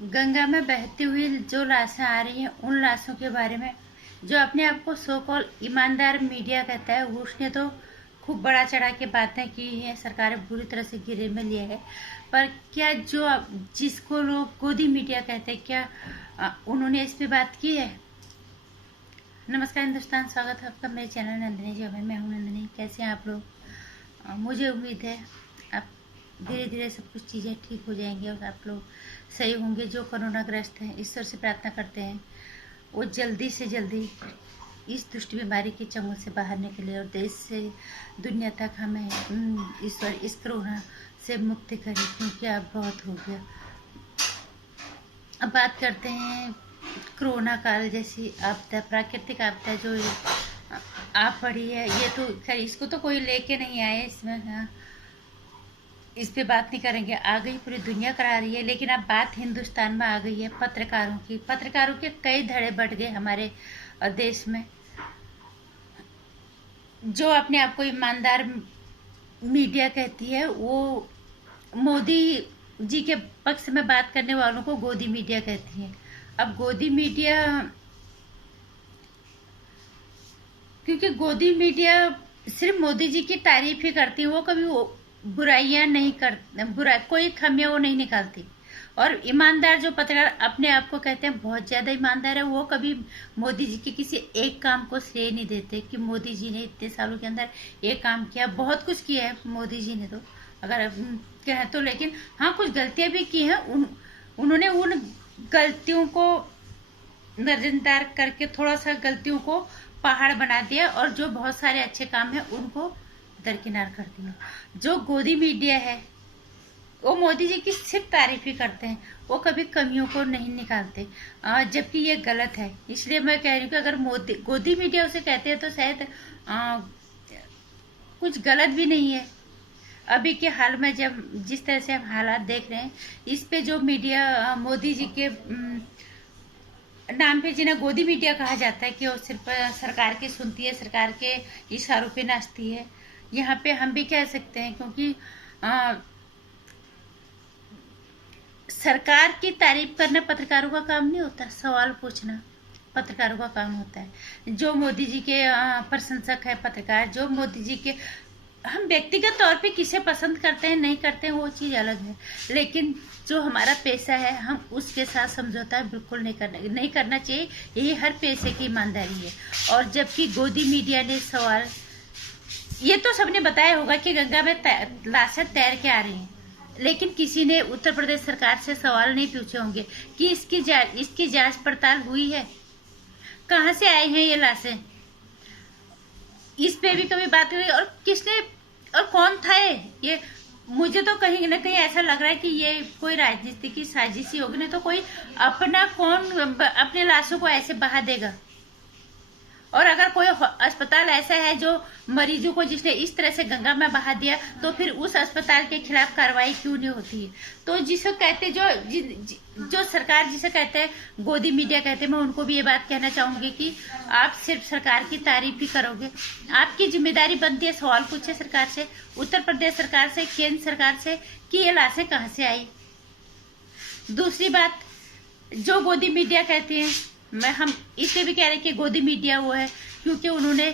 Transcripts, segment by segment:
गंगा में बहती हुई जो लाशें आ रही हैं, उन लाशों के बारे में जो अपने आप को सो कॉल ईमानदार मीडिया कहता है, उसने तो खूब बड़ा चढ़ा के बातें की हैं। सरकार बुरी तरह से घेरे में लिया है। पर क्या जिसको लोग गोदी मीडिया कहते हैं, क्या उन्होंने इस पे बात की है? नमस्कार हिंदुस्तान, स्वागत है आपका मेरे चैनल नंदिनी जी में। मैं हूँ नंदिनी। कैसे हैं आप लोग? मुझे उम्मीद है आप धीरे धीरे सब कुछ चीज़ें ठीक हो जाएंगी और आप लोग सही होंगे। जो कोरोना ग्रस्त हैं, ईश्वर से प्रार्थना करते हैं वो जल्दी से जल्दी इस दुष्ट बीमारी के चंगुल से बाहर निकले और देश से दुनिया तक हमें ईश्वर इस कोरोना से मुक्ति करे, क्योंकि अब बहुत हो गया। अब बात करते हैं कोरोना काल जैसी आपदा, प्राकृतिक आपदा जो आ पड़ी है। ये तो खैर इसको तो कोई लेके नहीं आए, इसमें हाँ, इस पे बात नहीं करेंगे। आ गई, पूरी दुनिया करा रही है, लेकिन अब बात हिंदुस्तान में आ गई है पत्रकारों की। पत्रकारों के कई धड़े बढ़ गए हमारे देश में। जो अपने आप को ईमानदार मीडिया कहती है, वो मोदी जी के पक्ष में बात करने वालों को गोदी मीडिया कहती है। अब गोदी मीडिया, क्योंकि गोदी मीडिया सिर्फ मोदी जी की तारीफ ही करती है, वो कभी बुराइयां नहीं कर कोई खमियां वो नहीं निकालती। और ईमानदार जो पत्रकार अपने आप को कहते हैं बहुत ज्यादा ईमानदार है, वो कभी मोदी जी के किसी एक काम को श्रेय नहीं देते कि मोदी जी ने इतने सालों के अंदर ये काम किया। बहुत कुछ किया है मोदी जी ने तो, अगर कहें तो, लेकिन हाँ कुछ गलतियां भी की हैं। उन्होंने उन गलतियों को नजरअंदाज करके थोड़ा सा गलतियों को पहाड़ बना दिया और जो बहुत सारे अच्छे काम है उनको दरकिनार कर दिया। जो गोदी मीडिया है वो मोदी जी की सिर्फ तारीफ ही करते हैं, वो कभी कमियों को नहीं निकालते, जबकि ये गलत है। इसलिए मैं कह रही हूँ कि अगर गोदी मीडिया उसे कहते हैं तो शायद कुछ गलत भी नहीं है। अभी के हाल में जब जिस तरह से हम हालात देख रहे हैं, इस पे जो मीडिया मोदी जी के नाम पे जिन्हें गोदी मीडिया कहा जाता है कि वो सिर्फ सरकार की सुनती है, सरकार के इशारों पे नाचती है, यहाँ पे हम भी कह सकते हैं। क्योंकि सरकार की तारीफ करना पत्रकारों का काम नहीं होता, सवाल पूछना पत्रकारों का काम होता है। जो मोदी जी के प्रशंसक है पत्रकार, जो मोदी जी के, हम व्यक्तिगत तौर पे किसे पसंद करते हैं नहीं करते हैं वो चीज़ अलग है, लेकिन जो हमारा पैसा है हम उसके साथ समझौता बिल्कुल नहीं करना चाहिए। यही हर पैसे की ईमानदारी है। और जबकि गोदी मीडिया ने सवाल, ये तो सबने बताया होगा कि गंगा में लाशें तैर के आ रही हैं, लेकिन किसी ने उत्तर प्रदेश सरकार से सवाल नहीं पूछे होंगे कि इसकी जांच पड़ताल हुई है, कहाँ से आए हैं ये लाशें, इस पे भी कभी बात हुई? और किसने और कौन था ये? मुझे तो कहीं ना कहीं ऐसा लग रहा है कि ये कोई राजनीति की साजिश ही होगी, नहीं तो कोई अपना कौन अपने लाशों को ऐसे बहा देगा। और अगर कोई अस्पताल ऐसा है जो मरीजों को जिसने इस तरह से गंगा में बहा दिया, तो फिर उस अस्पताल के खिलाफ कार्रवाई क्यों नहीं होती है? तो जिसे कहते जो सरकार जिसे कहते हैं गोदी मीडिया कहते हैं, मैं उनको भी ये बात कहना चाहूंगी कि आप सिर्फ सरकार की तारीफ ही करोगे। आपकी जिम्मेदारी बनती है सवाल पूछे सरकार से, उत्तर प्रदेश सरकार से, केंद्र सरकार से, कि ये लाशें कहाँ से आई। दूसरी बात, जो गोदी मीडिया कहती है, हम इसलिए भी कह रहे हैं कि गोदी मीडिया वो है क्योंकि उन्होंने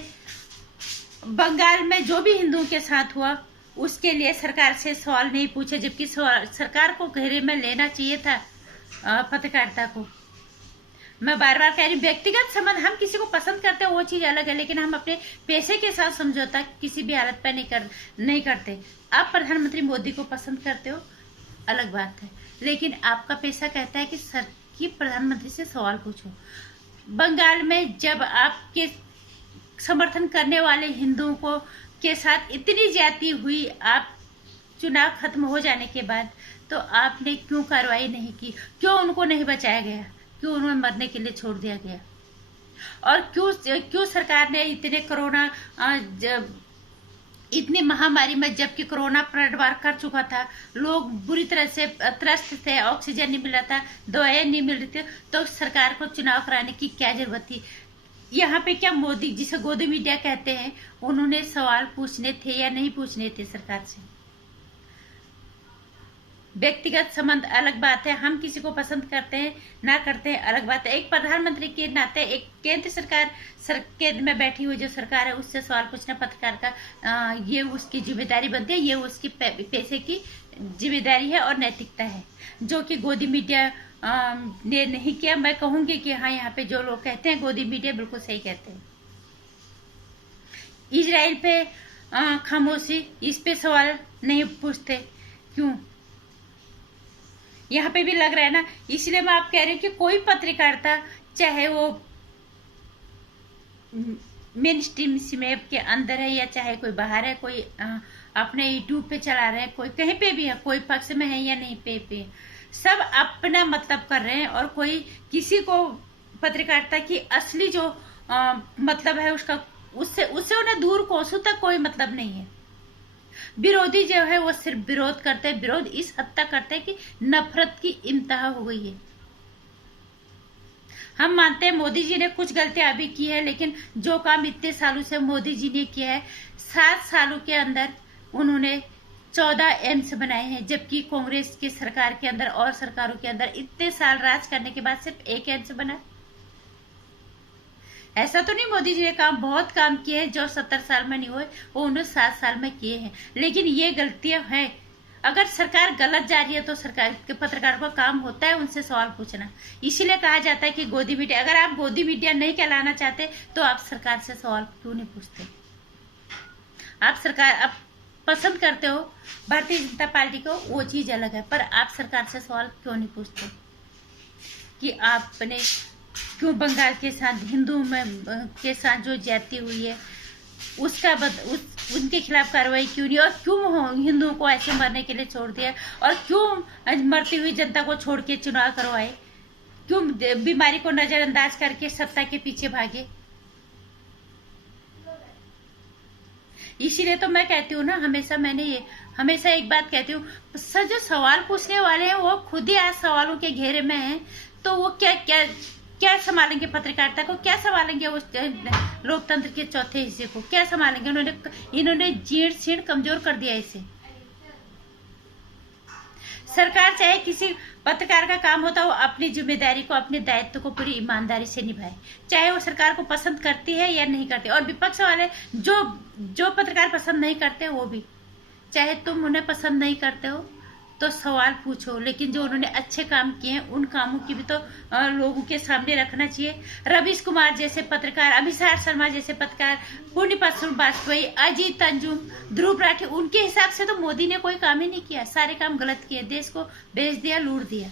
बंगाल में जो भी हिंदुओं के साथ हुआ उसके लिए सरकार से सवाल नहीं पूछे, जबकि सरकार को घेरे में लेना चाहिए था पत्रकारिता को। मैं बार बार कह रही हूँ, व्यक्तिगत संबंध हम किसी को पसंद करते हैं वो चीज अलग है, लेकिन हम अपने पैसे के साथ समझौता किसी भी हालत पर नहीं करते। आप प्रधानमंत्री मोदी को पसंद करते हो अलग बात है, लेकिन आपका पैसा कहता है कि प्रधानमंत्री से सवाल पूछो। बंगाल में जब आपके समर्थन करने वाले हिंदुओं को के साथ इतनी ज्यादती हुई, आप चुनाव खत्म हो जाने के बाद, तो आपने क्यों कार्रवाई नहीं की? क्यों उनको नहीं बचाया गया? क्यों उन्हें मरने के लिए छोड़ दिया गया? और क्यों सरकार ने इतने कोरोना इतनी महामारी में, जबकि कोरोना पलटवार कर चुका था, लोग बुरी तरह से त्रस्त थे, ऑक्सीजन नहीं मिला था, दवाएं नहीं मिल रही थी, तो सरकार को चुनाव कराने की क्या जरूरत थी? यहाँ पे क्या मोदी जिसे गोदी मीडिया कहते हैं, उन्होंने सवाल पूछने थे या नहीं पूछने थे सरकार से? व्यक्तिगत संबंध अलग बात है, हम किसी को पसंद करते हैं ना करते हैं अलग बात है। एक प्रधानमंत्री के नाते एक केंद्र सरकार केंद्र में बैठी हुई जो सरकार है उससे सवाल पूछना पत्रकार का ये उसकी जिम्मेदारी बनती है, ये उसकी पैसे की जिम्मेदारी है और नैतिकता है, जो कि गोदी मीडिया ने नहीं किया। मैं कहूंगी कि हाँ, यहाँ पे जो लोग कहते हैं गोदी मीडिया बिल्कुल सही कहते हैं। इजराइल पे खामोशी, इस पे सवाल नहीं पूछते क्यों? यहाँ पे भी लग रहा है ना, इसलिए मैं आप कह रही हूँ कि कोई पत्रकारिता, चाहे वो मेन स्ट्रीम सिमेब के अंदर है या चाहे कोई बाहर है, कोई अपने यूट्यूब पे चला रहे हैं, कोई कहीं पे भी है, कोई पक्ष में है या नहीं पे सब अपना मतलब कर रहे हैं और कोई किसी को पत्रकारिता की असली जो मतलब है उसका उससे उन्हें दूर कोसों तक कोई मतलब नहीं है। विरोधी जो है वो सिर्फ विरोध करते हैं, विरोध इस हद तक करते हैं कि नफरत की इंतहा हो गई है। हम मानते हैं मोदी जी ने कुछ गलतियां अभी की है, लेकिन जो काम इतने सालों से मोदी जी ने किया है, 7 सालों के अंदर उन्होंने 14 एम्स बनाए हैं, जबकि कांग्रेस की सरकार के अंदर और सरकारों के अंदर इतने साल राज करने के बाद सिर्फ 1 एम्स बना। ऐसा तो नहीं, मोदी जी ने बहुत काम किए हैं जो 70 साल में नहीं हुए, वो उन्होंने 7 साल में किए हैं। लेकिन ये गलतियां हैं, अगर सरकार गलत जा रही है तो सरकार के पत्रकारों का काम होता है उनसे सवाल पूछना। इसीलिए कहा जाता है कि गोदी मीडिया, अगर आप गोदी मीडिया नहीं कहलाना चाहते तो आप सरकार से सवाल क्यों नहीं पूछते? आप पसंद करते हो भारतीय जनता पार्टी को, वो चीज अलग है, पर आप सरकार से सवाल क्यों नहीं पूछते कि आपने क्यों बंगाल के साथ हिंदू में के साथ जो ज्यादती हुई है उसका उनके खिलाफ कार्रवाई क्यों नहीं, और क्यों हिंदुओं को ऐसे मरने के लिए छोड़ दिया, और क्यों मरती हुई जनता को छोड़ के चुनाव करवाए, क्यों बीमारी को नजरअंदाज करके सत्ता के पीछे भागे। इसीलिए तो मैं कहती हूँ ना, हमेशा एक बात कहती हूँ, सर जो सवाल पूछने वाले हैं वो खुद ही आज सवालों के घेरे में हैं, तो वो क्या संभालेंगे पत्रकारिता को, क्या संभालेंगे उस लोकतंत्र के चौथे हिस्से को, क्या संभालेंगे? इन्होंने जीर्ण शीर्ण कमजोर कर दिया इसे। सरकार चाहे किसी पत्रकार का काम होता है वो अपनी जिम्मेदारी को, अपने दायित्व को पूरी ईमानदारी से निभाए, चाहे वो सरकार को पसंद करती है या नहीं करती। और विपक्ष वाले जो पत्रकार पसंद नहीं करते वो भी, चाहे तुम उन्हें पसंद नहीं करते हो तो सवाल पूछो, लेकिन जो उन्होंने अच्छे काम किए हैं उन कामों की भी तो लोगों के सामने रखना चाहिए। रवीश कुमार जैसे पत्रकार, अभिषेक शर्मा जैसे पत्रकार, पुण्य वाजपेयी, अजीत अंजुम, ध्रुव राठी, उनके हिसाब से तो मोदी ने कोई काम ही नहीं किया, सारे काम गलत किए, देश को बेच दिया, लूट दिया।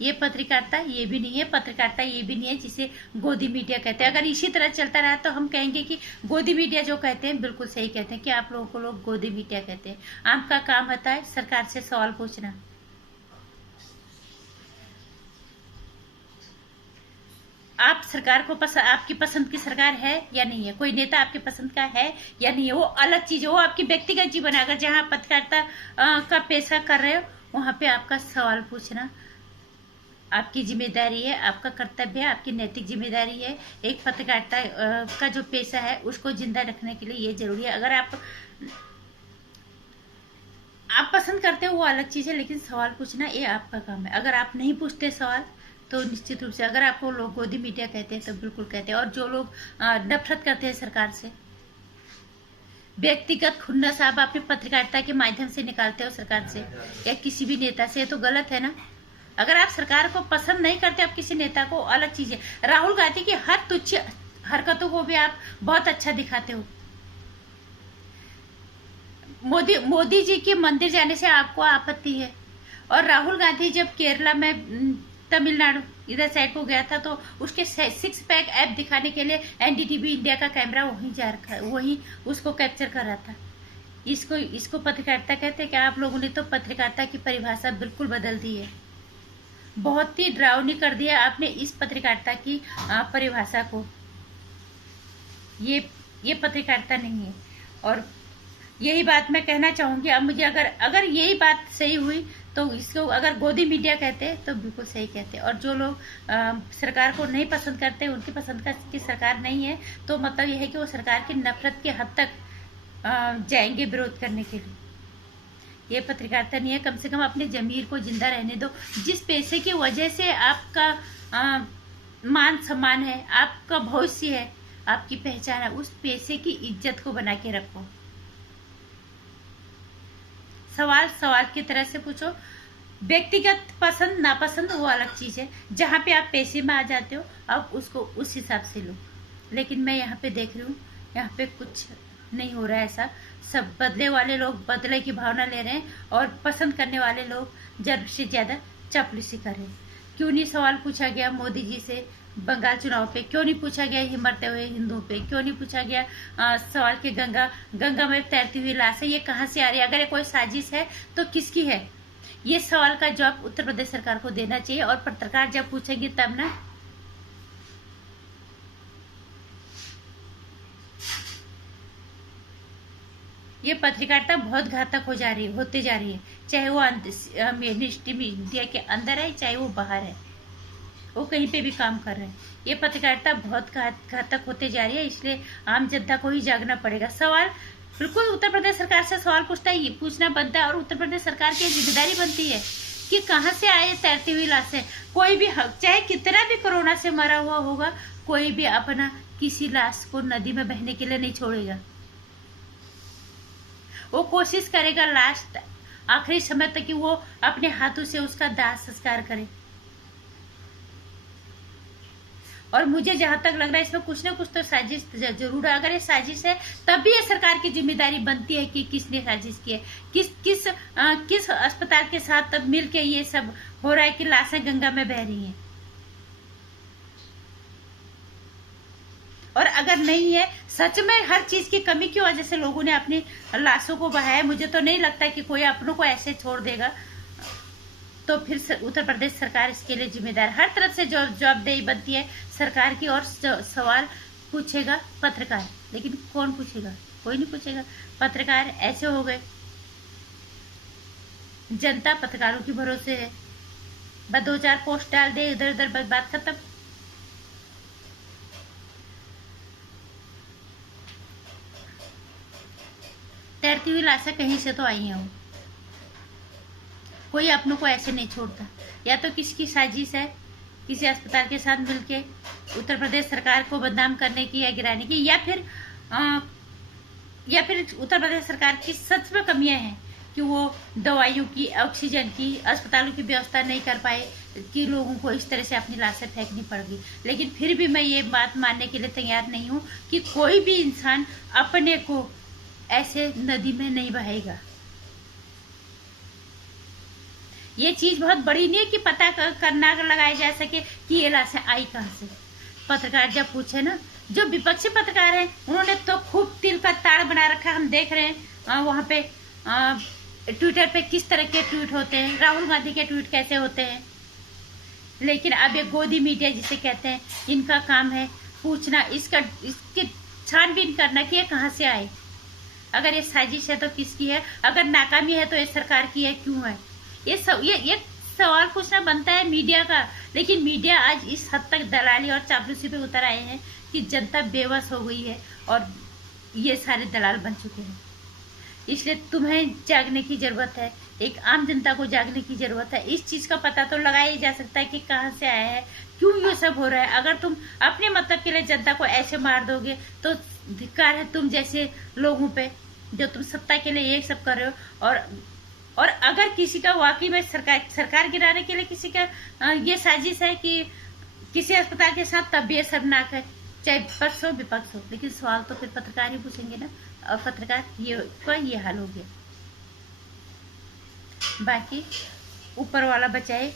ये पत्रकारिता ये भी नहीं है, पत्रकारिता ये भी नहीं है जिसे गोदी मीडिया कहते हैं। अगर इसी तरह चलता रहा तो हम कहेंगे कि गोदी मीडिया जो कहते हैं बिल्कुल सही कहते हैं कि आप लोगों को लोग गोदी मीडिया कहते हैं। आपका काम होता है सरकार से सवाल पूछना। आप सरकार को आपकी पसंद की सरकार है या नहीं है, कोई नेता आपकी पसंद का है या नहीं है, वो अलग चीज है, वो आपकी व्यक्तिगत जीवन है। अगर जहाँ पत्रकारिता का पेशा कर रहे हो वहां पे आपका सवाल पूछना आपकी जिम्मेदारी है, आपका कर्तव्य है, आपकी नैतिक जिम्मेदारी है। एक पत्रकारिता का जो पेशा है उसको जिंदा रखने के लिए ये जरूरी है। अगर आप पसंद करते हो वो अलग चीज है, लेकिन सवाल पूछना ये आपका काम है। अगर आप नहीं पूछते सवाल तो निश्चित रूप से, अगर आपको लोग गोदी मीडिया कहते हैं तो बिल्कुल कहते हैं। और जो लोग नफरत करते हैं सरकार से, व्यक्तिगत खुन्नस आप अपनी पत्रकारिता के माध्यम से निकालते हो सरकार से या किसी भी नेता से, तो गलत है ना। अगर आप सरकार को पसंद नहीं करते, आप किसी नेता को, अलग चीज है। राहुल गांधी की हर तुच्छ हरकतों को भी आप बहुत अच्छा दिखाते हो। मोदी जी के मंदिर जाने से आपको आपत्ति है, और राहुल गांधी जब केरला में तमिलनाडु इधर साइड को गया था तो उसके 6 पैक ऐप दिखाने के लिए एनडीटीवी इंडिया का कैमरा वहीं जा रखा है, वहीं उसको कैप्चर कर रहा था। इसको पत्रकारिता कहते हैं क्या? आप लोगों ने तो पत्रकारिता की परिभाषा बिल्कुल बदल दी है, बहुत ही डरावनी कर दिया आपने इस पत्रकारिता की परिभाषा को। ये पत्रकारिता नहीं है। और यही बात मैं कहना चाहूंगी। अब मुझे अगर यही बात सही हुई तो इसको अगर गोदी मीडिया कहते हैं तो बिल्कुल सही कहते हैं। और जो लोग सरकार को नहीं पसंद करते, उनकी पसंद की सरकार नहीं है, तो मतलब यह है कि वो सरकार की नफरत की हद तक जाएंगे विरोध करने के लिए। ये पत्रकारिता नहीं है। कम से कम अपने जमीर को जिंदा रहने दो। जिस पैसे की वजह से आपका मान सम्मान है, आपका भविष्य है, आपकी पहचान है, उस पैसे की इज्जत को बना के रखो। सवाल सवाल की तरह से पूछो। व्यक्तिगत पसंद नापसंद वो अलग चीज है। जहाँ पे आप पैसे में आ जाते हो आप उसको उस हिसाब से लो। लेकिन मैं यहाँ पे देख रही हूँ, यहाँ पे कुछ नहीं हो रहा है ऐसा। सब बदले वाले लोग बदले की भावना ले रहे हैं और पसंद करने वाले लोग जरूरत से ज्यादा चापलूसी कर रहे हैं। क्यों नहीं सवाल पूछा गया मोदी जी से बंगाल चुनाव पे? क्यों नहीं पूछा गया मरते हुए हिंदुओं पे? क्यों नहीं पूछा गया सवाल के गंगा में तैरती हुई लाश है, ये कहाँ से आ रही है? अगर ये कोई साजिश है तो किसकी है? ये सवाल का जवाब उत्तर प्रदेश सरकार को देना चाहिए। और पत्रकार जब पूछेंगे तब ना, ये पत्रकारिता बहुत घातक होते जा रही है। चाहे वो मीडिया के अंदर है, चाहे वो बाहर है, वो कहीं पे भी काम कर रहे हैं। ये पत्रकारिता बहुत घातक होते जा रही है। इसलिए आम जनता को ही जागना पड़ेगा। सवाल बिल्कुल उत्तर प्रदेश सरकार से सवाल पूछना बनता है। और उत्तर प्रदेश सरकार की जिम्मेदारी बनती है कि कहाँ से आए तैरती हुई लाशें। कोई भी चाहे कितना भी कोरोना से मरा हुआ होगा, कोई भी अपना किसी लाश को नदी में बहने के लिए नहीं छोड़ेगा। वो कोशिश करेगा लास्ट आखिरी समय तक कि वो अपने हाथों से उसका दाह संस्कार करे। और मुझे जहां तक लग रहा है इसमें कुछ ना कुछ तो साजिश जरूर है। अगर ये साजिश है तब भी ये सरकार की जिम्मेदारी बनती है कि किसने साजिश की है, किस अस्पताल के साथ तब मिल के ये सब हो रहा है कि लाशें गंगा में बह रही हैं। और अगर नहीं है, सच में हर चीज की कमी की वजह से लोगों ने अपनी लाशों को बहाया, मुझे तो नहीं लगता कि कोई अपनों को ऐसे छोड़ देगा। तो फिर उत्तर प्रदेश सरकार इसके लिए जिम्मेदार। हर तरफ से जवाबदेही बनती है सरकार की। और सवाल पूछेगा पत्रकार, लेकिन कौन पूछेगा? कोई नहीं पूछेगा। पत्रकार ऐसे हो गए, जनता पत्रकारों के भरोसे है। बस 2-4 पोस्ट डाल दे इधर उधर, बस बात खत्म। तैरती हुई लाशें कहीं से तो आई हैं। वो कोई अपनों को ऐसे नहीं छोड़ता। या तो किसकी साजिश है, किसी अस्पताल के साथ मिलके उत्तर प्रदेश सरकार को बदनाम करने की या गिराने की, या फिर उत्तर प्रदेश सरकार की सच में कमियां हैं कि वो दवाइयों की, ऑक्सीजन की, अस्पतालों की व्यवस्था नहीं कर पाए कि लोगों को इस तरह से अपनी लाशें फेंकनी पड़ गई। लेकिन फिर भी मैं ये बात मानने के लिए तैयार नहीं हूँ कि कोई भी इंसान अपने को ऐसे नदी में नहीं बहाएगा। ये चीज बहुत बड़ी नहीं है कि पता करना लगाया जा सके कि ये लाशें आई कहाँ से। पत्रकार जब पूछे ना, जो विपक्षी पत्रकार हैं उन्होंने तो खूब तिल का ताड़ बना रखा। हम देख रहे हैं वहां पे ट्विटर पे किस तरह के ट्वीट होते हैं, राहुल गांधी के ट्वीट कैसे होते हैं। लेकिन अब ये गोदी मीडिया जिसे कहते हैं, इनका काम है पूछना, इसकी छानबीन करना कि ये कहाँ से आए। अगर ये साजिश है तो किसकी है, अगर नाकामी है तो ये सरकार की है, क्यों है। ये सवाल पूछना बनता है मीडिया का। लेकिन मीडिया आज इस हद तक दलाली और चापलूसी पे उतर आए हैं कि जनता बेबस हो गई है और ये सारे दलाल बन चुके हैं। इसलिए तुम्हें जागने की जरूरत है, एक आम जनता को जागने की जरूरत है। इस चीज का पता तो लगाया जा सकता है कि कहाँ से आया है, क्यों ये सब हो रहा है। अगर तुम अपने मतलब के लिए जनता को ऐसे मार दोगे तो धिक्कार है तुम जैसे लोगों पे, जो तुम सत्ता के लिए ये सब कर रहे हो। और अगर किसी का वाकई में सरकार गिराने के लिए किसी का ये साजिश है कि किसी अस्पताल के साथ, तब भी ये शर्मनाक है, चाहे पक्ष हो विपक्ष हो। लेकिन सवाल तो फिर पत्रकार ही पूछेंगे ना, और पत्रकार ये हाल हो गया। बाकी ऊपर वाला बचाए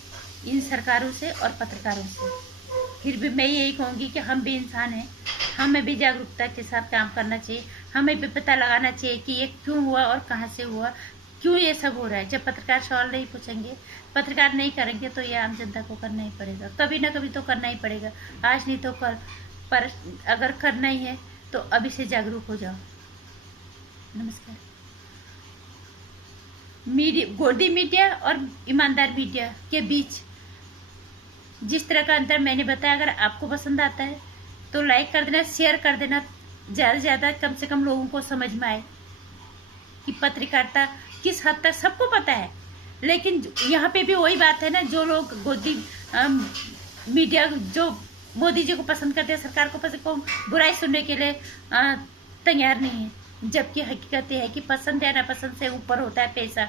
इन सरकारों से और पत्रकारों से। फिर भी मैं यही कहूंगी कि हम भी इंसान हैं, हमें भी जागरूकता के साथ काम करना चाहिए। हमें भी पता लगाना चाहिए कि ये क्यों हुआ और कहाँ से हुआ, क्यों ये सब हो रहा है। जब पत्रकार सवाल नहीं पूछेंगे, पत्रकार नहीं करेंगे, तो ये आम जनता को करना ही पड़ेगा। कभी ना कभी तो करना ही पड़ेगा, आज नहीं तो कल। पर अगर करना ही है तो अभी से जागरूक हो जाओ। नमस्कार। गोदी मीडिया और ईमानदार मीडिया के बीच जिस तरह का अंतर मैंने बताया, अगर आपको पसंद आता है तो लाइक कर देना, शेयर कर देना, ज़्यादा से ज़्यादा, कम से कम लोगों को समझ में आए कि पत्रकारिता किस हद तक सबको पता है। लेकिन यहाँ पे भी वही बात है ना, जो लोग मीडिया जो मोदी जी को पसंद करते हैं, सरकार को पसंद को बुराई सुनने के लिए तैयार नहीं है। जबकि हकीकत यह है कि पसंद या नापसंद से ऊपर होता है पैसा।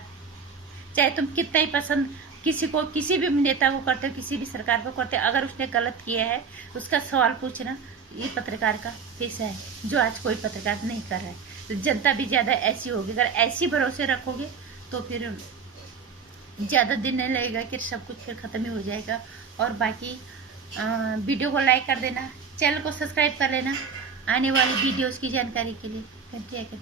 चाहे तुम कितना ही पसंद किसी को, किसी भी नेता को करते हो, किसी भी सरकार को करते हो, अगर उसने गलत किया है उसका सवाल पूछना ये पत्रकार का पेशा है, जो आज कोई पत्रकार नहीं कर रहा है। तो जनता भी ज़्यादा ऐसी होगी, अगर ऐसी भरोसे रखोगे तो फिर ज़्यादा दिन नहीं लगेगा कि सब कुछ फिर ख़त्म ही हो जाएगा। और बाकी वीडियो को लाइक कर देना, चैनल को सब्सक्राइब कर लेना आने वाली वीडियोस की जानकारी के लिए। घंटी आइकन